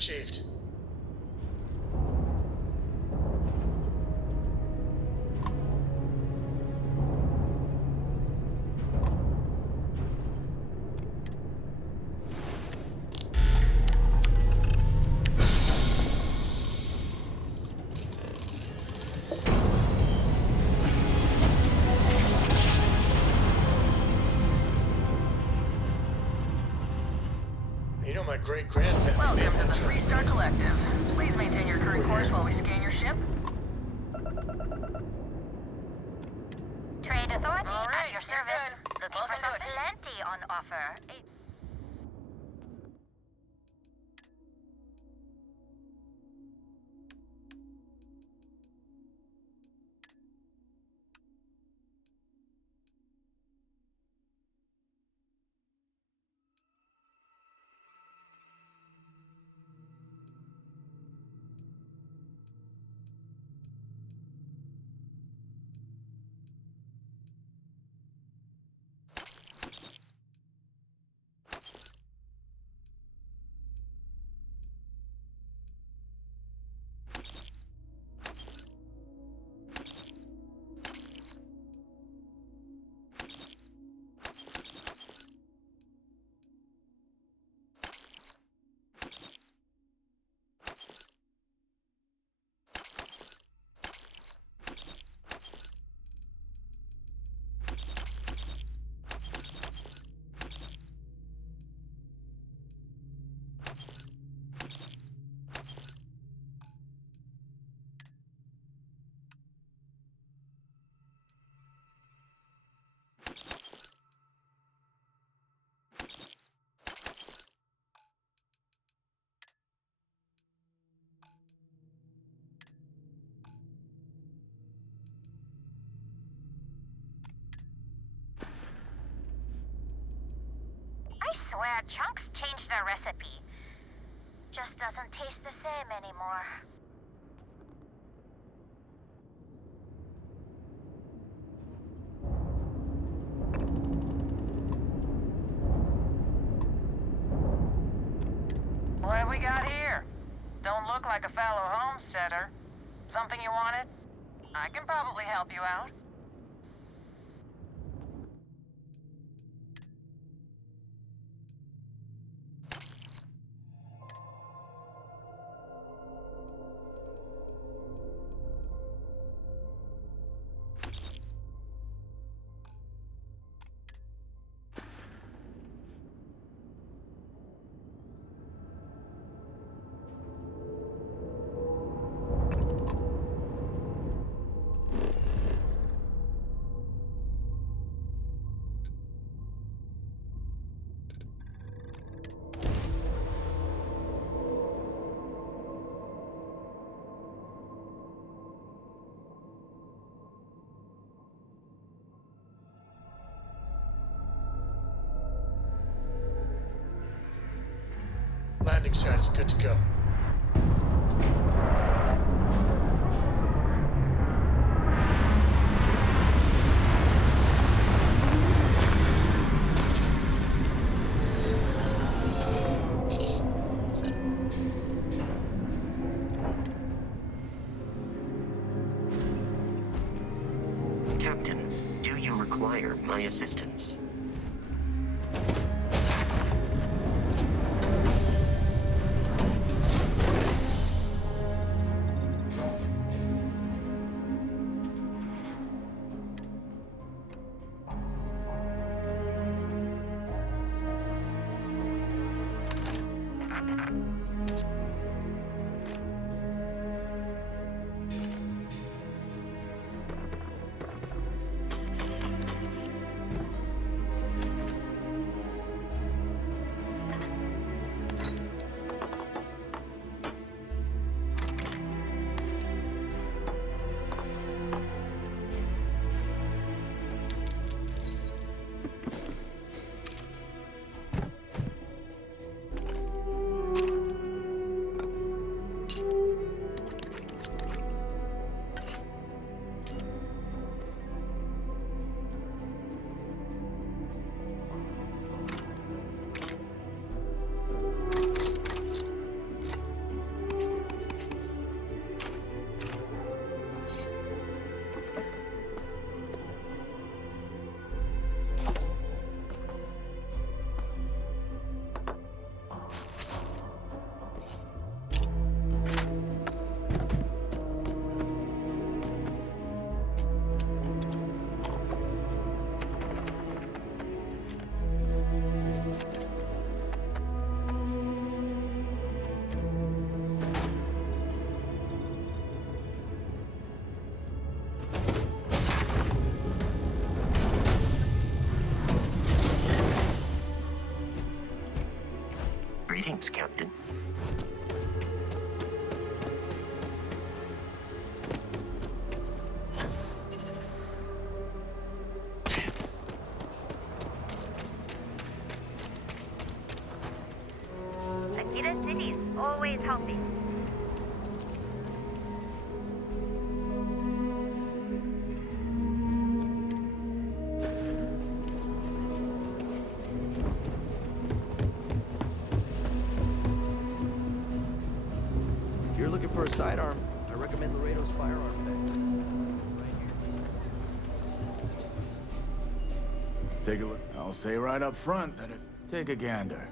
achieved. You know, my great-grandfather... Welcome to the Three-Star Collective. Please maintain your current course while we scan your ship. Trade Authority All right, at your you're service. good. Looking Welcome for some to it. plenty on offer. I swear, Chunks changed the recipe. Just doesn't taste the same anymore. What have we got here? Don't look like a fellow homesteader. Something you wanted? I can probably help you out. Landing site is good to go. Captain, do you require my assistance? Thanks, Captain. Akita City's always helping. If you're looking for a sidearm, I recommend Laredo's firearm bag. Right here. Take a look. I'll say right up front that if... Take a gander.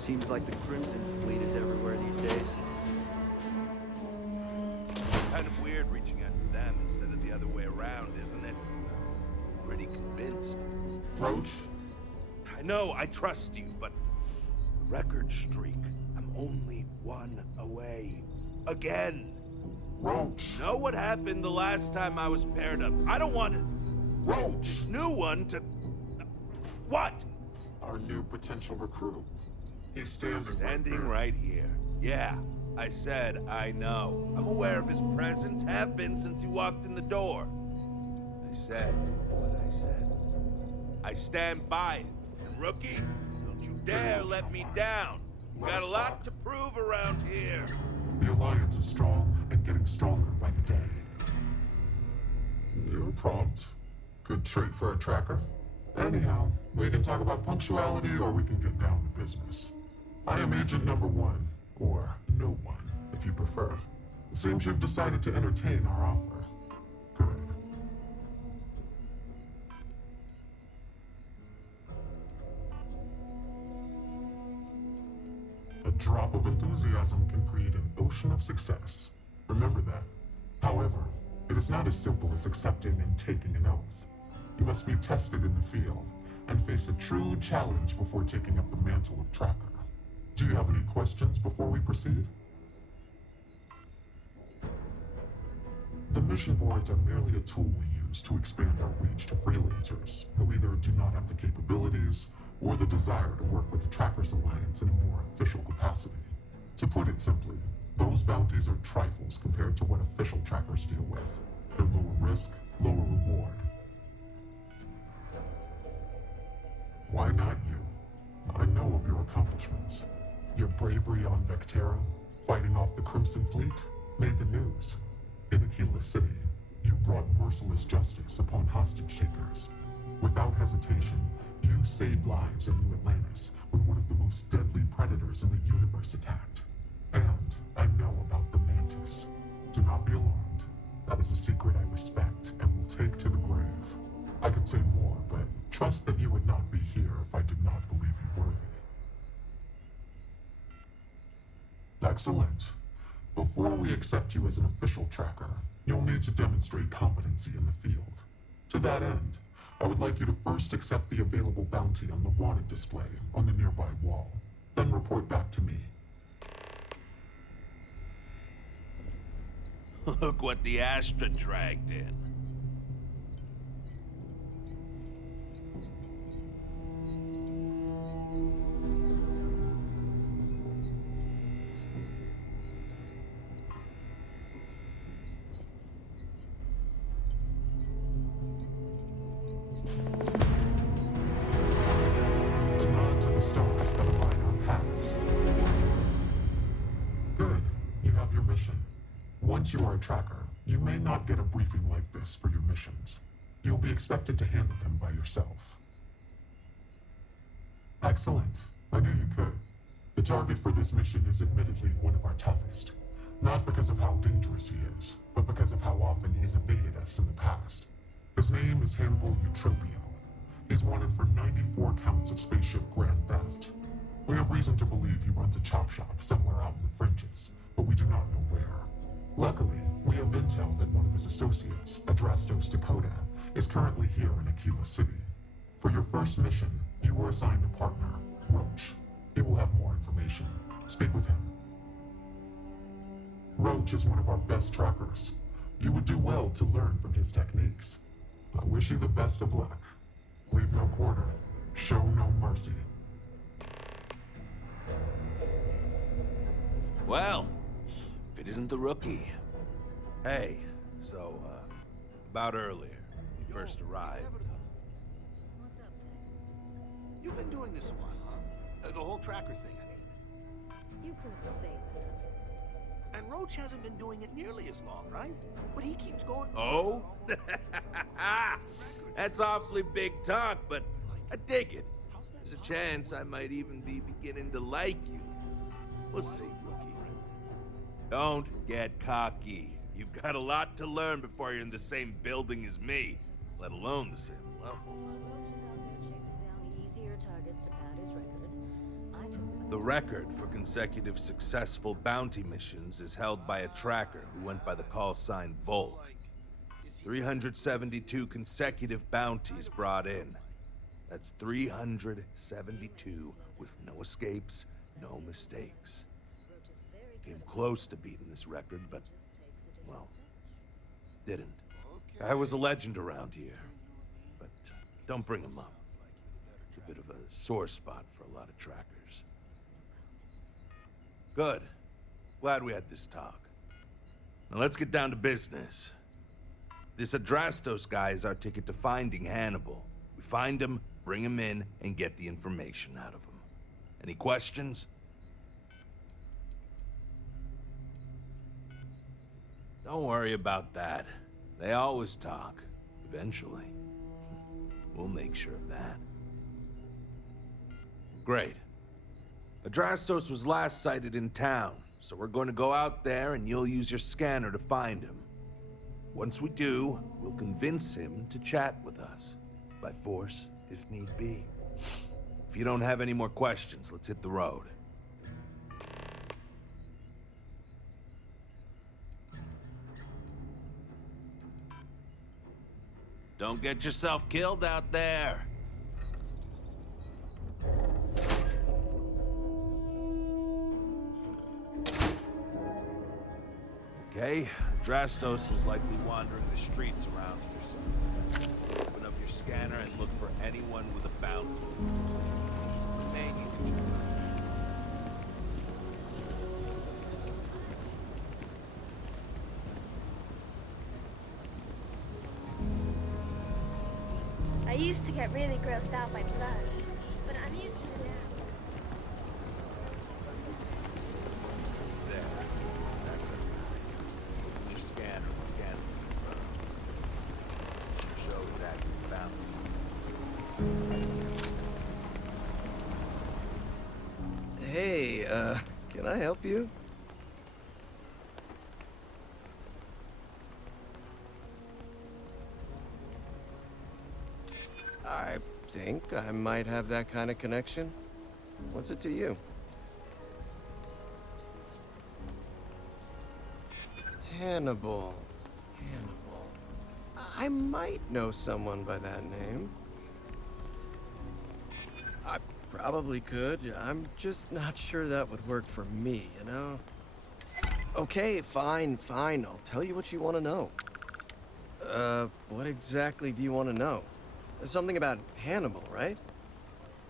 Seems like the Crimson Fleet is everywhere these days. Kind of weird reaching out to them instead of the other way around, isn't it? Pretty convinced. Roach? I know, I trust you, but the record streak. I'm only one away. Again. Roach! Know what happened the last time I was paired up? I don't want Roach! this new one to... What? Our new potential recruit. He's Standing right here. Yeah, I said I know. I'm aware of his presence, have been since he walked in the door. I said what I said. I stand by it. And rookie, don't you dare let me down. Got a lot to prove around here. The Alliance is strong and getting stronger by the day. You're prompt. Good trait for a tracker. Anyhow, we can talk about punctuality or we can get down to business. I am Agent Number 1, or No One, if you prefer. It seems you've decided to entertain our offer. Good. A drop of enthusiasm can create an ocean of success. Remember that. However, it is not as simple as accepting and taking an oath. You must be tested in the field and face a true challenge before taking up the mantle of tracker. Do you have any questions before we proceed? The mission boards are merely a tool we use to expand our reach to freelancers who either do not have the capabilities or the desire to work with the Trackers Alliance in a more official capacity. To put it simply, those bounties are trifles compared to what official trackers deal with. They're lower risk, lower reward. Why not you? I know of your accomplishments. Your bravery on Vectera, fighting off the Crimson Fleet, made the news. In Aquila City, you brought merciless justice upon hostage takers. Without hesitation, you saved lives in New Atlantis when one of the most deadly predators in the universe attacked. And I know about the Mantis. Do not be alarmed. That is a secret I respect and will take to the grave. I could say more, but trust that you would not be here if I did not believe you worthy. Excellent. Before we accept you as an official tracker, you'll need to demonstrate competency in the field. To that end, I would like you to first accept the available bounty on the wanted display on the nearby wall. then report back to me. Look what the Astra dragged in. A nod to the stars that align our paths. Good. You have your mission. Once you are a tracker, you may not get a briefing like this for your missions. You'll be expected to handle them by yourself. Excellent. I knew you could. The target for this mission is admittedly one of our toughest. Not because of how dangerous he is, but because of how often he has evaded us in the past. His name is Hannibal Eutropio. He's wanted for 94 counts of spaceship grand theft. We have reason to believe he runs a chop shop somewhere out in the fringes, but we do not know where. Luckily, we have intel that one of his associates, Adrastos Dakota, is currently here in Aquila City. For your first mission, you were assigned a partner, Roach. He will have more information. Speak with him. Roach is one of our best trackers. You would do well to learn from his techniques. I wish you the best of luck. Leave no quarter. Show no mercy. Well, if it isn't the rookie. Hey, so, about earlier, you first arrived. What's up, Tay? You've been doing this a while, huh? The whole tracker thing, I mean. You couldn't say that. And Roach hasn't been doing it nearly as long, right? But he keeps going. Oh? That's awfully big talk, but I dig it. There's a chance I might even be beginning to like you. We'll see, rookie. Don't get cocky. You've got a lot to learn before you're in the same building as me, let alone the same level. While Roach is out there chasing down easier targets to pad his record, I took The record for consecutive successful bounty missions is held by a tracker who went by the call sign Volk. 372 consecutive bounties brought in. That's 372 with no escapes, no mistakes. Roach is very Came good. close to beating this record, but, Just takes a different well, approach. didn't. I was a legend around here, but don't bring him up. It's a bit of a sore spot for a lot of trackers. Good. Glad we had this talk. Now let's get down to business. This Adrastos guy is our ticket to finding Hannibal. We find him, bring him in, and get the information out of him. Any questions? Don't worry about that. They always talk. Eventually. We'll make sure of that. Great. Adrastos was last sighted in town, so we're going to go out there and you'll use your scanner to find him. Once we do, we'll convince him to chat with us. By force, if need be. If you don't have any more questions, let's hit the road. Don't get yourself killed out there. Okay, Adrastos is likely wandering the streets around here somewhere. Open up your scanner and look for anyone with a bounty. You may need to check. I used to get really grossed out by blood, but I'm used to it now. There. That's it. Open your scanner and scan it. Should show his active bounty. Hey, can I help you? I think I might have that kind of connection. What's it to you? Hannibal. I might know someone by that name. Probably could. I'm just not sure that would work for me, you know? Okay, fine. I'll tell you what you want to know. What exactly do you want to know? Something about Hannibal, right?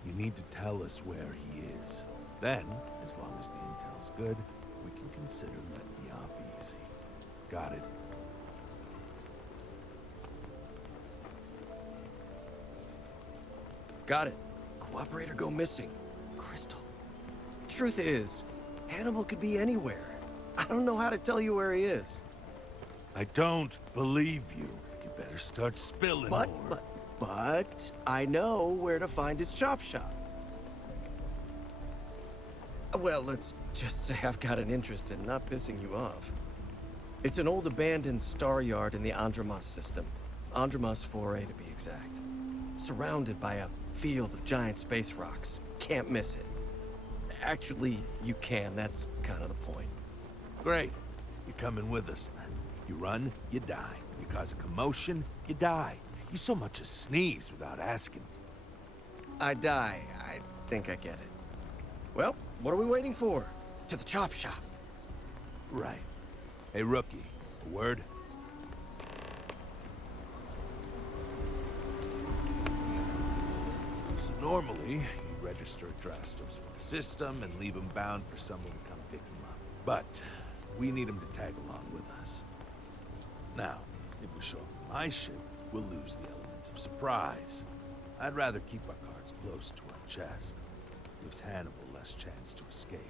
You need to tell us where he is. Then, as long as the intel's good, we can consider letting you off easy. Got it? Got it. Cooperator go missing. Crystal. Truth is, Hannibal could be anywhere. I don't know how to tell you where he is. I don't believe you. You better start spilling more. But I know where to find his chop shop. Well, let's just say I've got an interest in not pissing you off. It's an old abandoned star yard in the Andromos system. Andromos 4A to be exact. Surrounded by a field of giant space rocks. Can't miss it. Actually, you can. That's kind of the point. Great. You're coming with us, then. You run, you die. You cause a commotion, you die. You so much as sneeze without asking. I die. I think I get it. Well, what are we waiting for? To the chop shop. Right. Hey, rookie. A word? So normally, you register Drastos with the system and leave him bound for someone to come pick him up. But we need him to tag along with us. Now, if we show up in my ship, we'll lose the element of surprise. I'd rather keep our cards close to our chest. Gives Hannibal less chance to escape.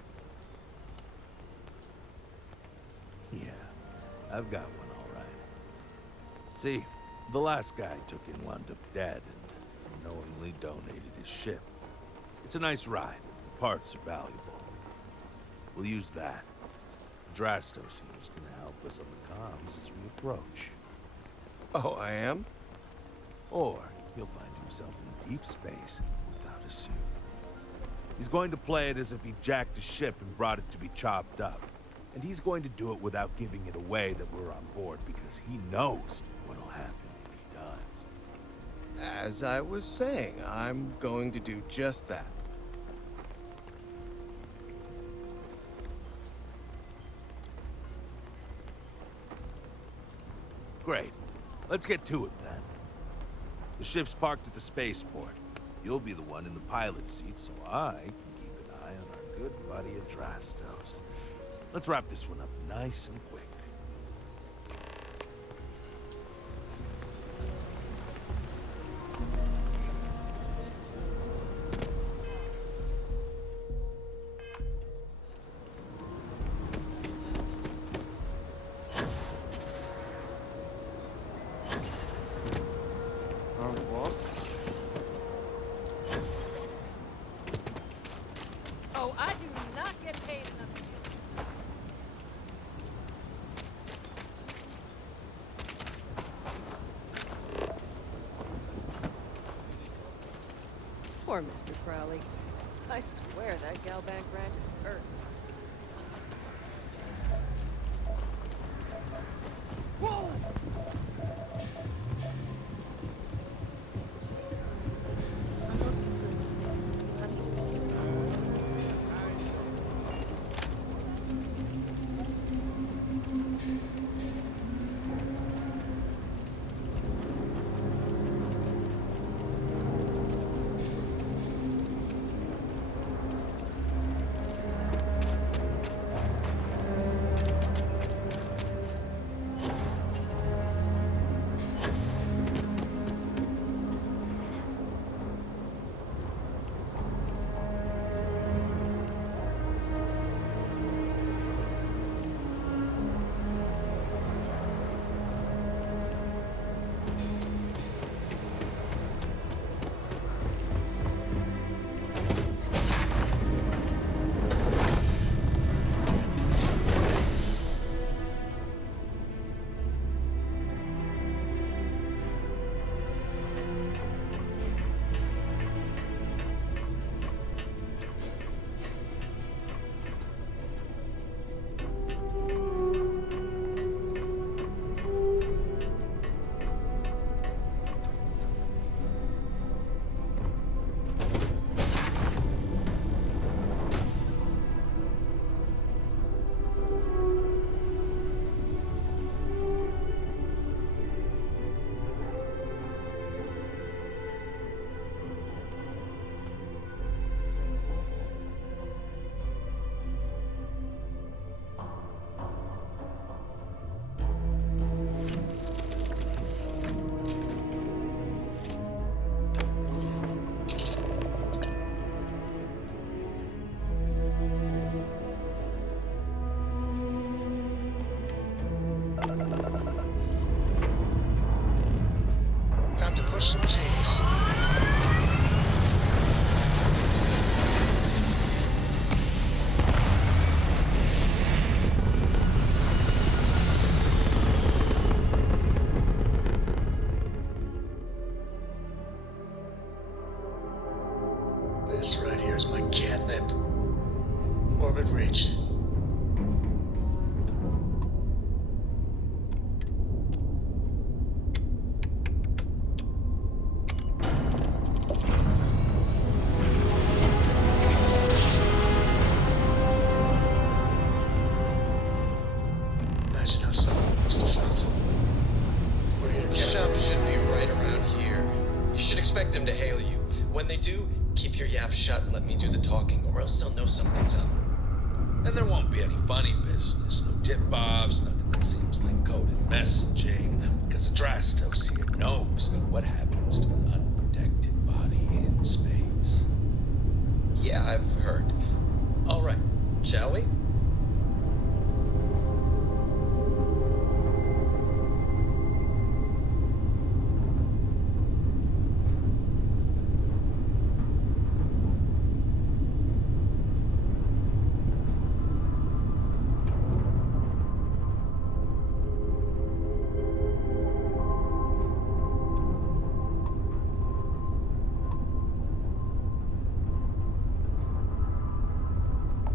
Yeah, I've got one all right. See, the last guy I took in wound up dead and unknowingly donated his ship. It's a nice ride, and the parts are valuable. We'll use that. Drastos here is gonna help us on the comms as we approach. Oh, I am? Or he'll find himself in deep space without a suit. He's going to play it as if he jacked a ship and brought it to be chopped up. And he's going to do it without giving it away that we're on board because he knows what'll happen if he does. As I was saying, I'm going to do just that. Great. Let's get to it then. The ship's parked at the spaceport. You'll be the one in the pilot's seat, so I can keep an eye on our good buddy Adrastos. Let's wrap this one up nice and quick. Oh, I do not get paid enough to do this. Poor Mr. Crowley. I swear that Galbank ranch is cursed. Whoa! Jeez. This right here is my catnip. Orbit reached. Imagine how someone must have felt. We're here, The Captain. shop should be right around here. You should expect them to hail you. When they do, keep your yap shut and let me do the talking, or else they'll know something's up. And there won't be any funny business, no tip-offs, nothing that seems like coded messaging, because Adrastos here knows what happens to an unprotected body in space. Yeah, I've heard. All right, shall we?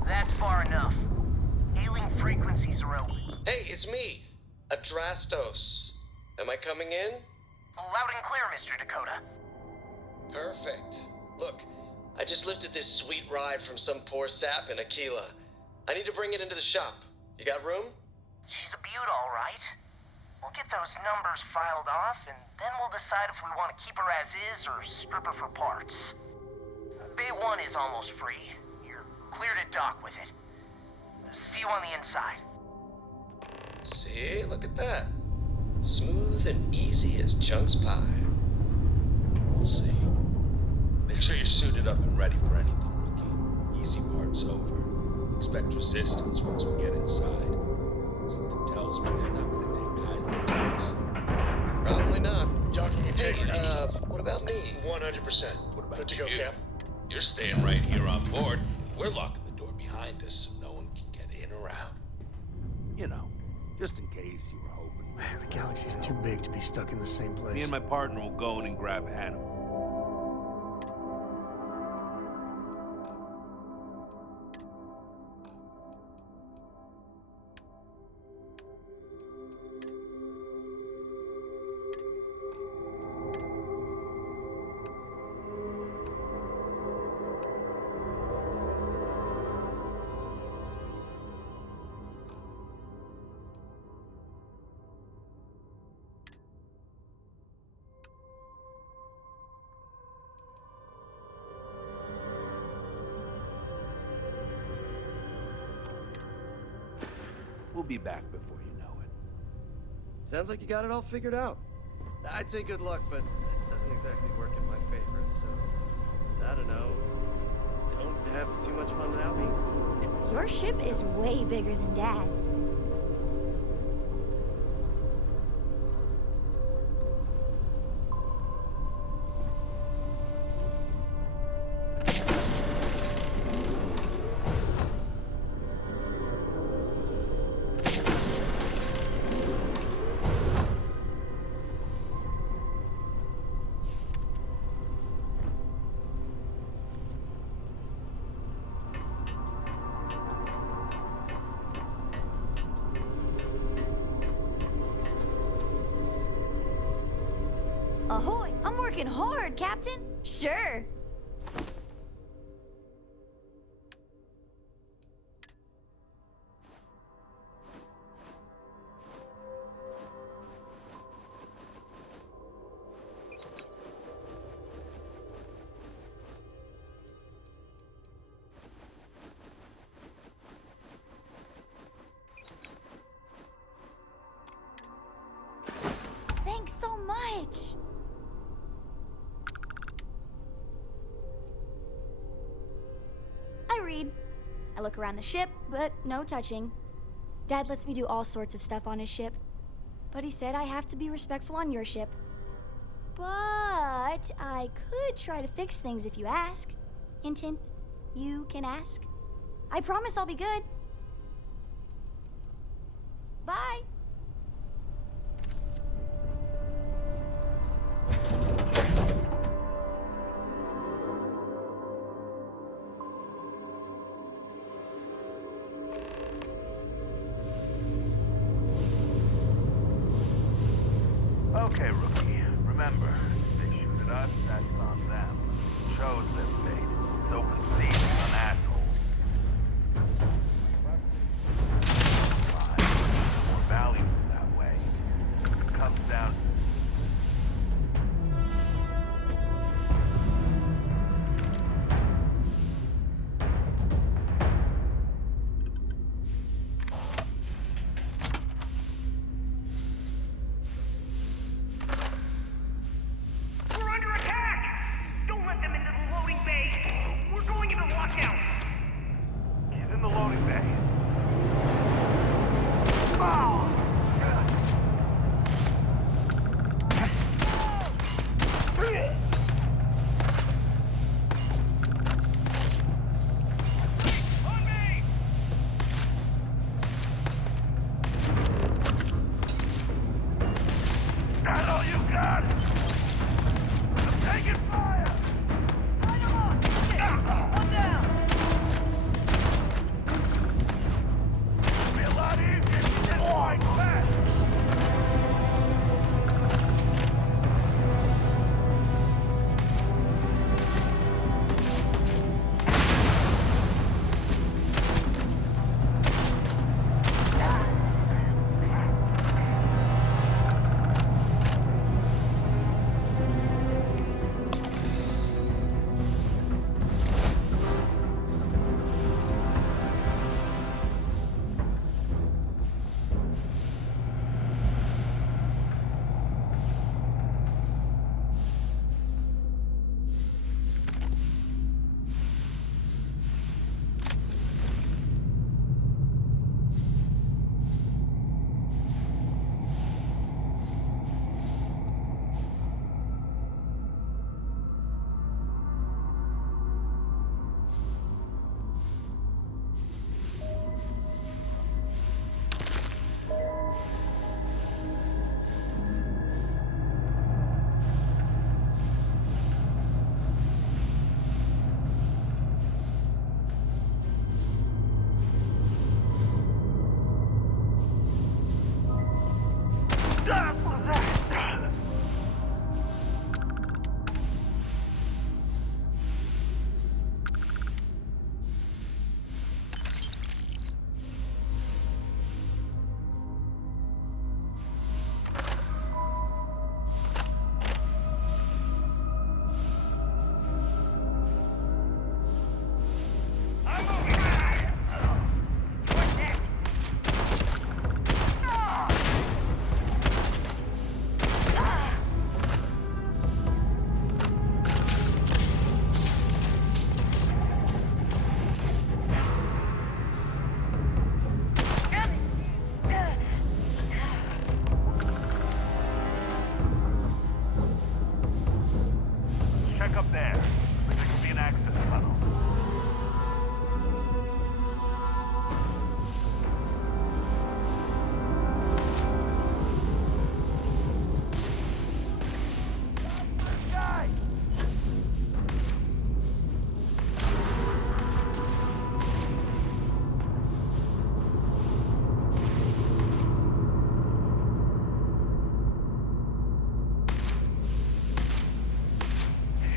That's far enough. Hailing frequencies are open. Hey, it's me, Adrastos. Am I coming in? Loud and clear, Mr. Dakota. Perfect. Look, I just lifted this sweet ride from some poor sap in Aquila. I need to bring it into the shop. You got room? She's a beaut, all right. We'll get those numbers filed off, and then we'll decide if we want to keep her as is or strip her for parts. Bay 1 is almost free. You're clear to dock with it. See you on the inside. See, look at that. Smooth and easy as Chunk's pie. We'll see. Make sure you're suited up and ready for anything, rookie. Easy part's over. Expect resistance once we get inside. Something tells me they're not going to take kindly to us. Probably not. Docking Hey, integrity. what about me? 100%. What about Good to go, you? Cap. You're staying right here on board. We're locking the door behind us so no one can get in or out. You know, just in case you were hoping. Man, the galaxy's too big to be stuck in the same place. Me and my partner will go in and grab Hannibal. We'll be back before you know it. Sounds like you got it all figured out. I'd say good luck, but it doesn't exactly work in my favor, so... I don't know. Don't have too much fun without me? Your ship is way bigger than Dad's. Ahoy! I'm working hard, Captain. Sure. Thanks so much. I read. I look around the ship, but no touching. Dad lets me do all sorts of stuff on his ship. But he said I have to be respectful on your ship. But But I could try to fix things if you ask. Hint, hint. You can ask. I promise I'll be good. Bye. Okay, rookie. Remember, they shoot at us, that's on them. Chose their fate. It's open season on assholes. More valuable that way. Comes down. We're under attack! Don't let them into the loading bay! We're going into lockdown! He's in the loading bay. On me! That's all you got! I'm taking fire! One down! It'll be a lot easier to get wide back! What was that? I'm moving! What next? Check up there. Looks like it'll be an access tunnel. Guy!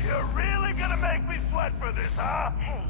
You're really gonna make me sweat for this, huh? Hey.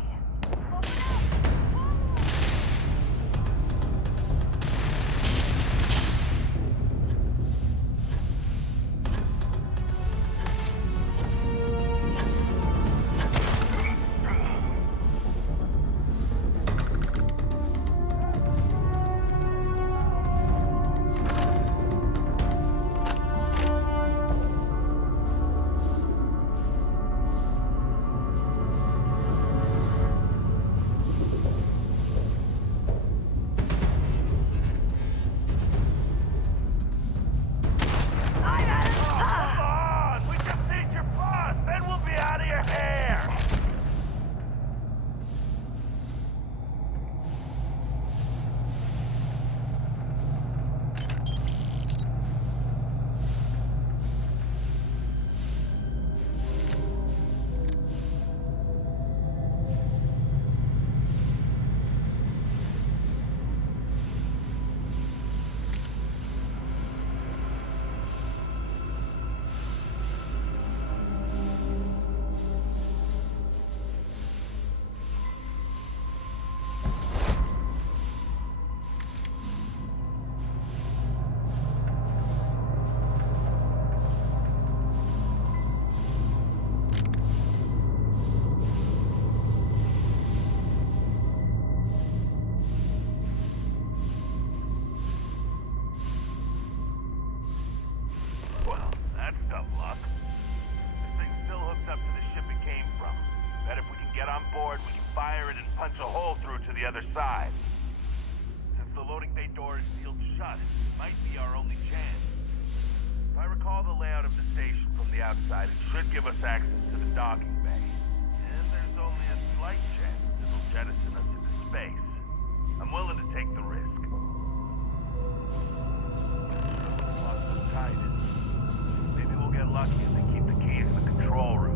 on board, we can fire it and punch a hole through to the other side. Since the loading bay door is sealed shut, it might be our only chance. If I recall the layout of the station from the outside, it should give us access to the docking bay. And there's only a slight chance it'll jettison us into space. I'm willing to take the risk. Lost the guidance. Maybe we'll get lucky if they keep the keys in the control room.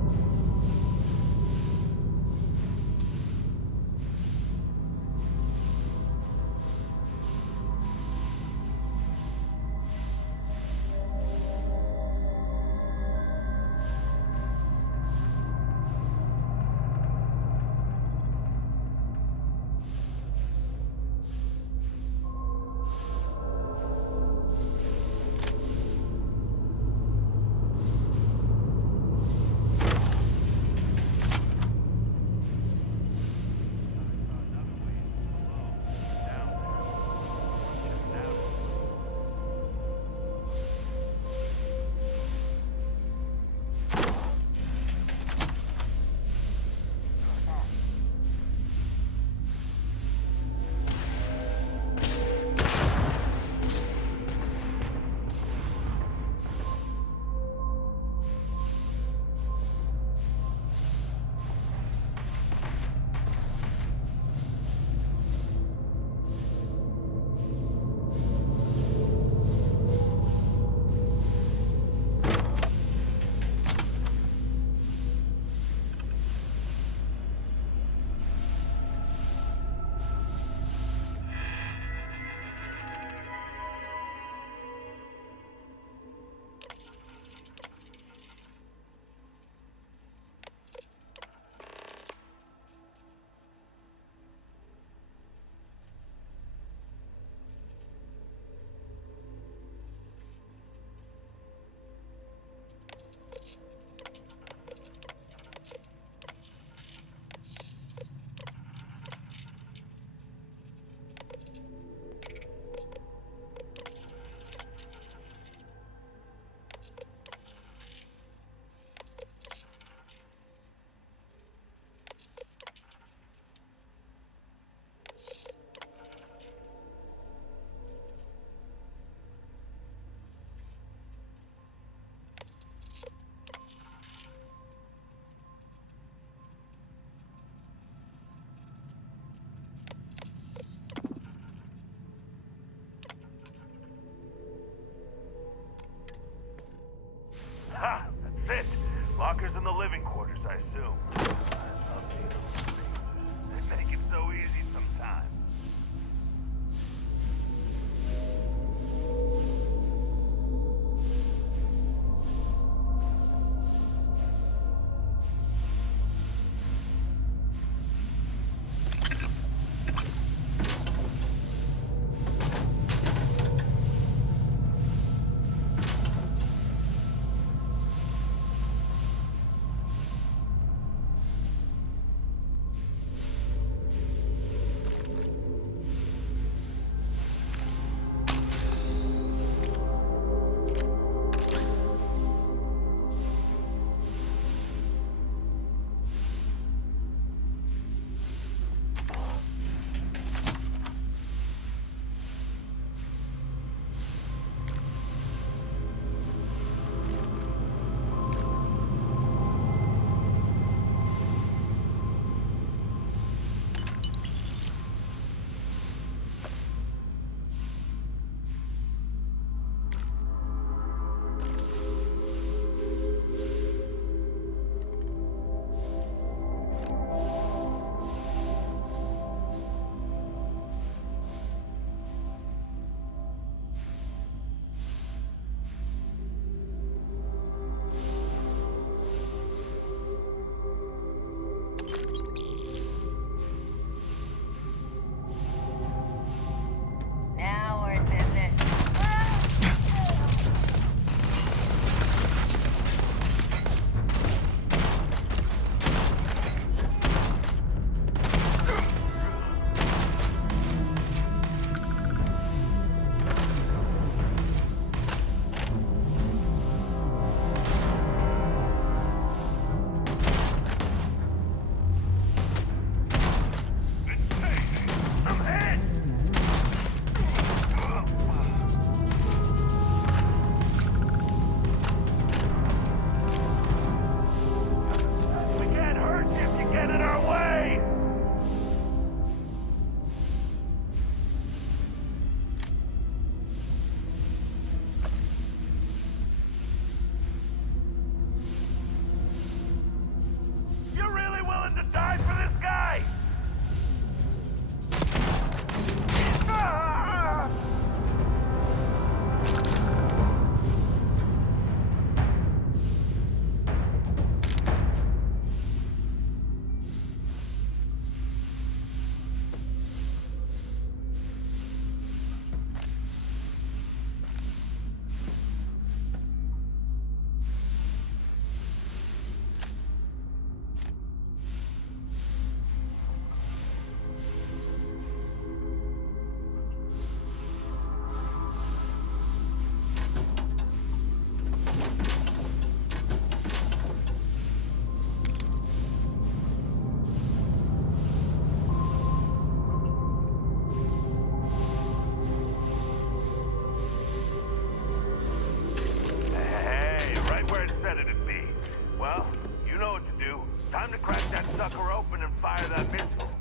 Ha! That's it! Lockers in the living quarters, I assume. I love these spaces. They make it so easy sometimes. fire that missile.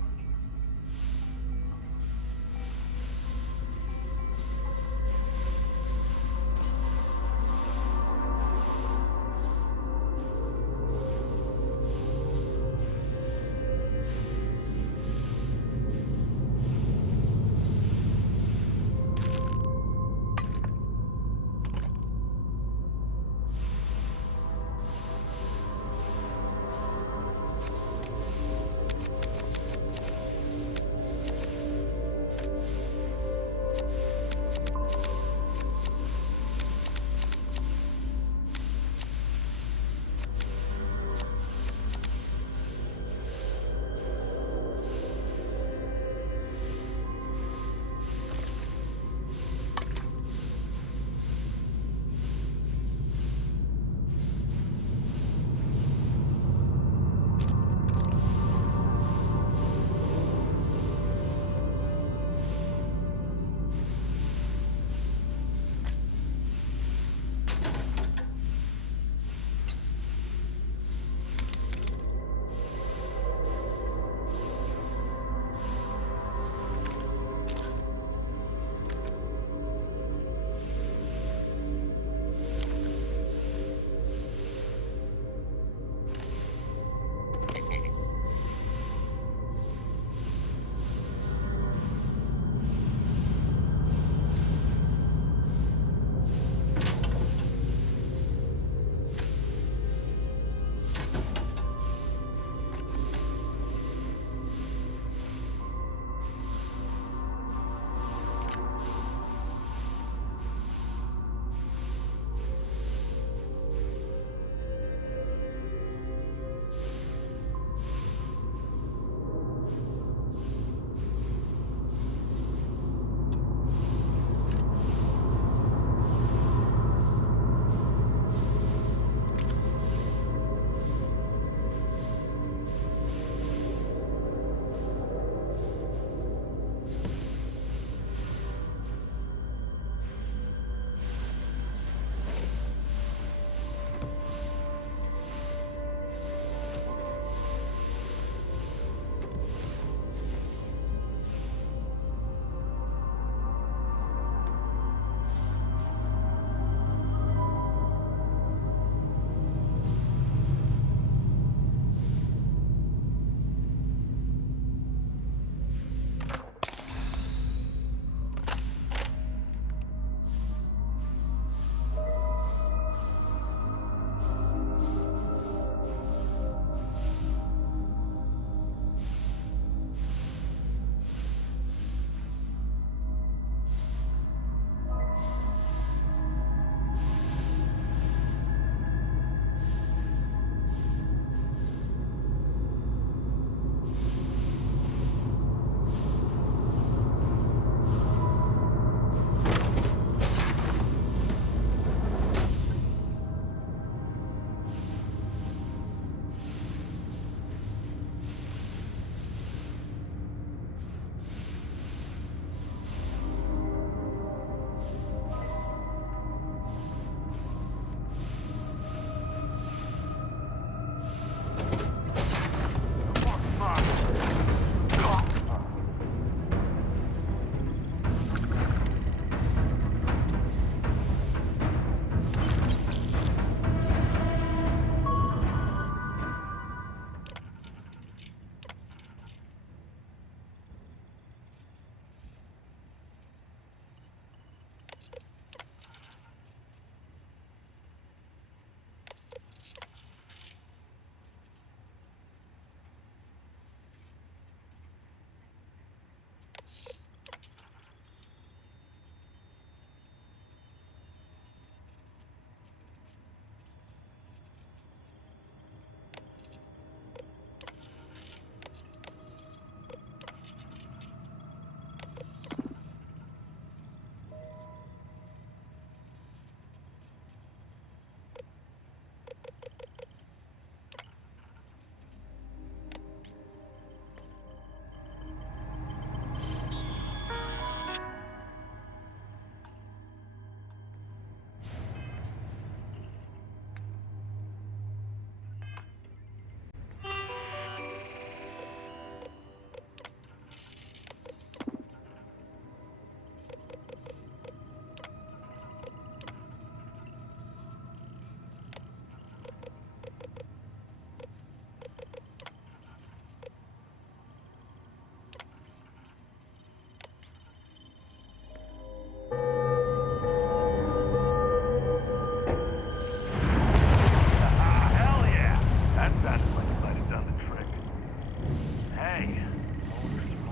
okay.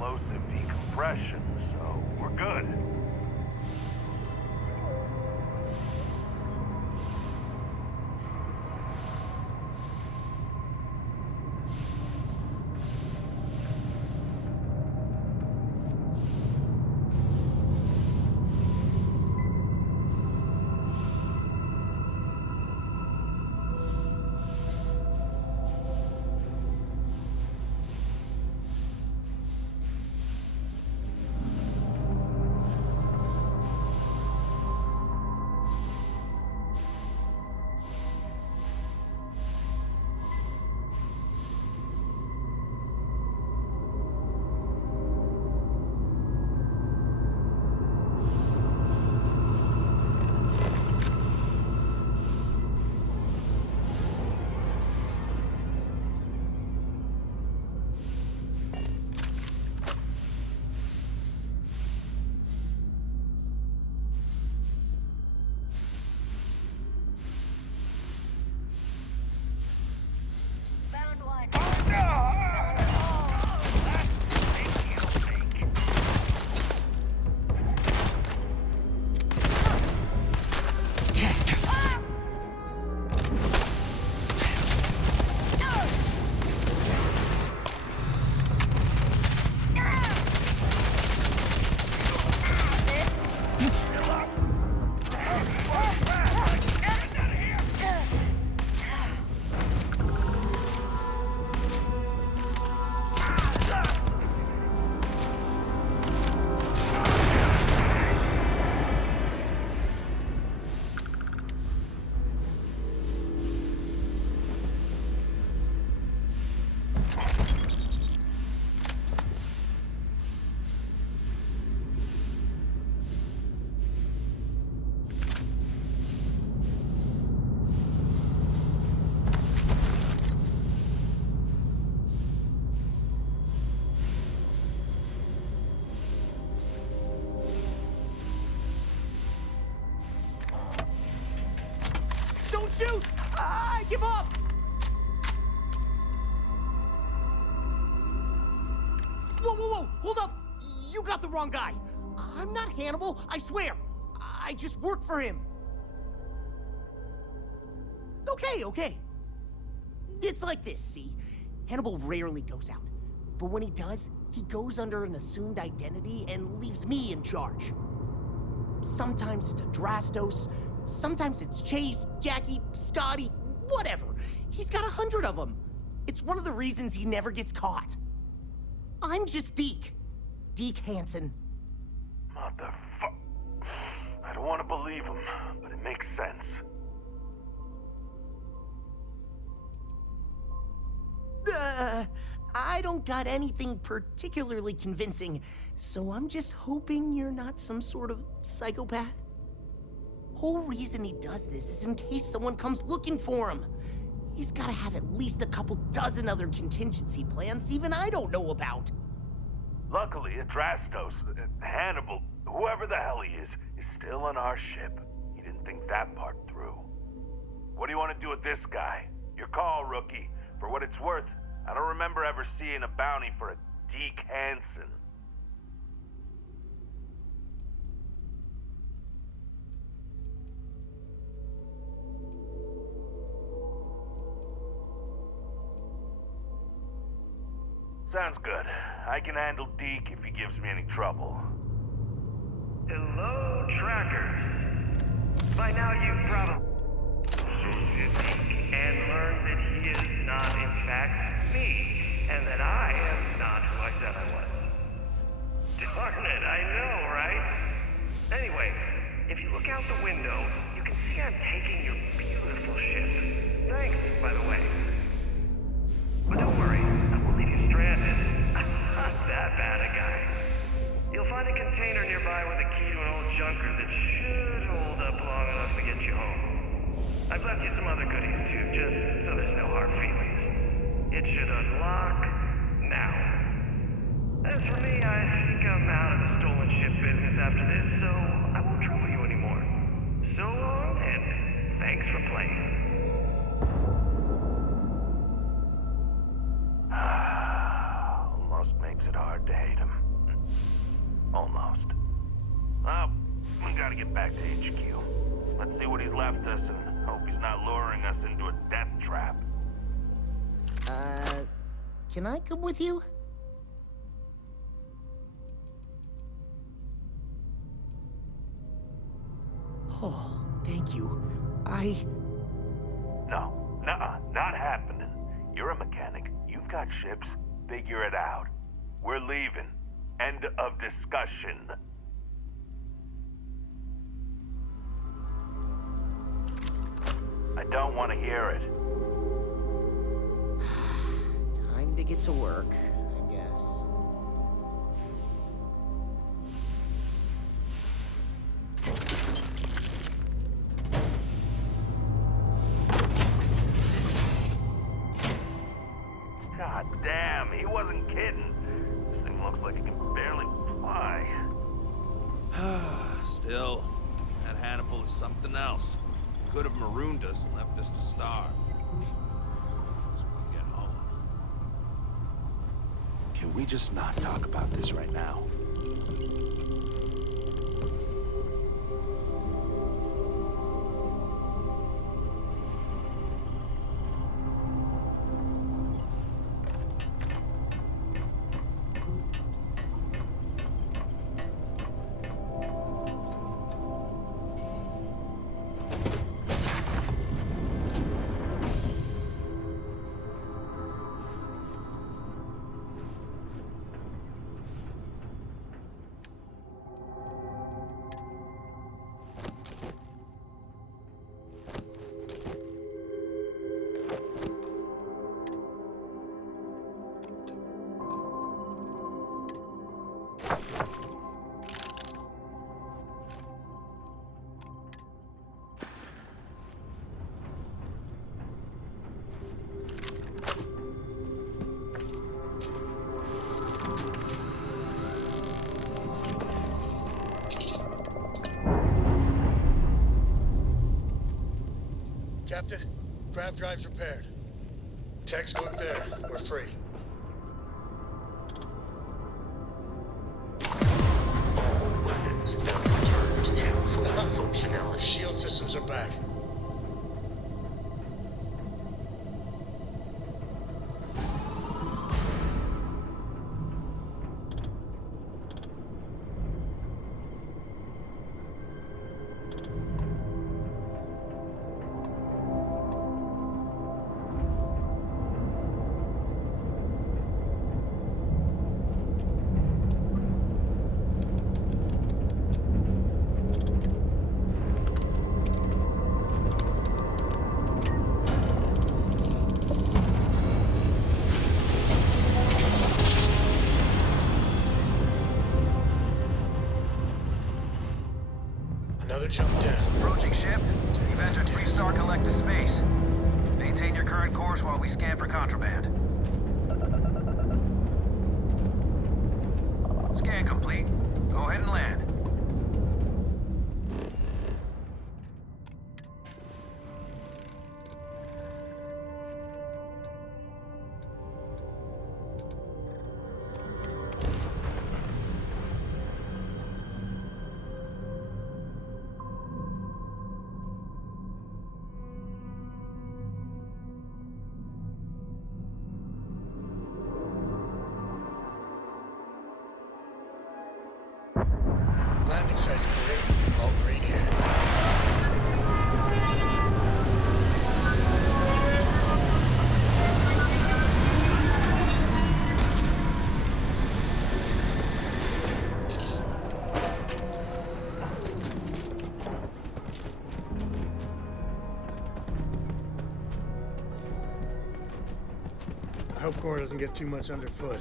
Low explosive decompression, so we're good. Found one. Don't shoot! I give up! Whoa, whoa, whoa! Hold up! You got the wrong guy. I'm not Hannibal, I swear. I just work for him. Okay. It's like this, see? Hannibal rarely goes out. But when he does, he goes under an assumed identity and leaves me in charge. Sometimes it's Adrastos, sometimes it's Chase, Jackie, Scotty, whatever. He's got 100 of them. It's one of the reasons he never gets caught. I'm just Deke. Deke Hansen. Motherfuck. I don't want to believe him, but it makes sense. I don't got anything particularly convincing, so I'm just hoping you're not some sort of psychopath. Whole reason he does this is in case someone comes looking for him. He's gotta have at least a couple dozen other contingency plans even I don't know about. Luckily, Adrastos, Hannibal, whoever the hell he is still on our ship. He didn't think that part through. What do you want to do with this guy? Your call, rookie. For what it's worth, I don't remember ever seeing a bounty for a Deke Hansen. Sounds good. I can handle Deke if he gives me any trouble. Hello, trackers. By now you've probably and learned that he is not in fact me, and that I am not who I said I was. Darn it, I know, right? Anyway, if you look out the window, you can see I'm taking your beautiful ship. Thanks, by the way. But don't worry, I won't leave you stranded. I'm not that bad a guy. You'll find a container nearby with a key to an old junker that should hold up long enough to get you home. I've left you some other goodies too, just so there's no hard feelings. It should unlock now. As for me, I think I'm out of the stolen ship business after this, so I won't trouble you anymore. So long, and thanks for playing. makes it hard to hate him. Almost. Well, we gotta get back to HQ. Let's see what he's left us and hope he's not luring us into a death trap. Can I come with you? Oh, thank you. No, nuh-uh, not happening. You're a mechanic. You've got ships. Figure it out. We're leaving. End of discussion. I don't want to hear it. Time to get to work, I guess. God damn, he wasn't kidding. This thing looks like it can barely fly. Still, that Hannibal is something else. Could have marooned us and left us to starve. As we get home. Can we just not talk about this right now? Captain, grav drive's repaired. Textbook there. We're free. All weapons have returned to full functionality. Shield systems are back. Another jump down. Approaching ship. You've entered Freestar Collective space. Maintain your current course while we scan for contraband. Scan complete. Go ahead and land. Landing site's clear. All green here. I hope Cora doesn't get too much underfoot.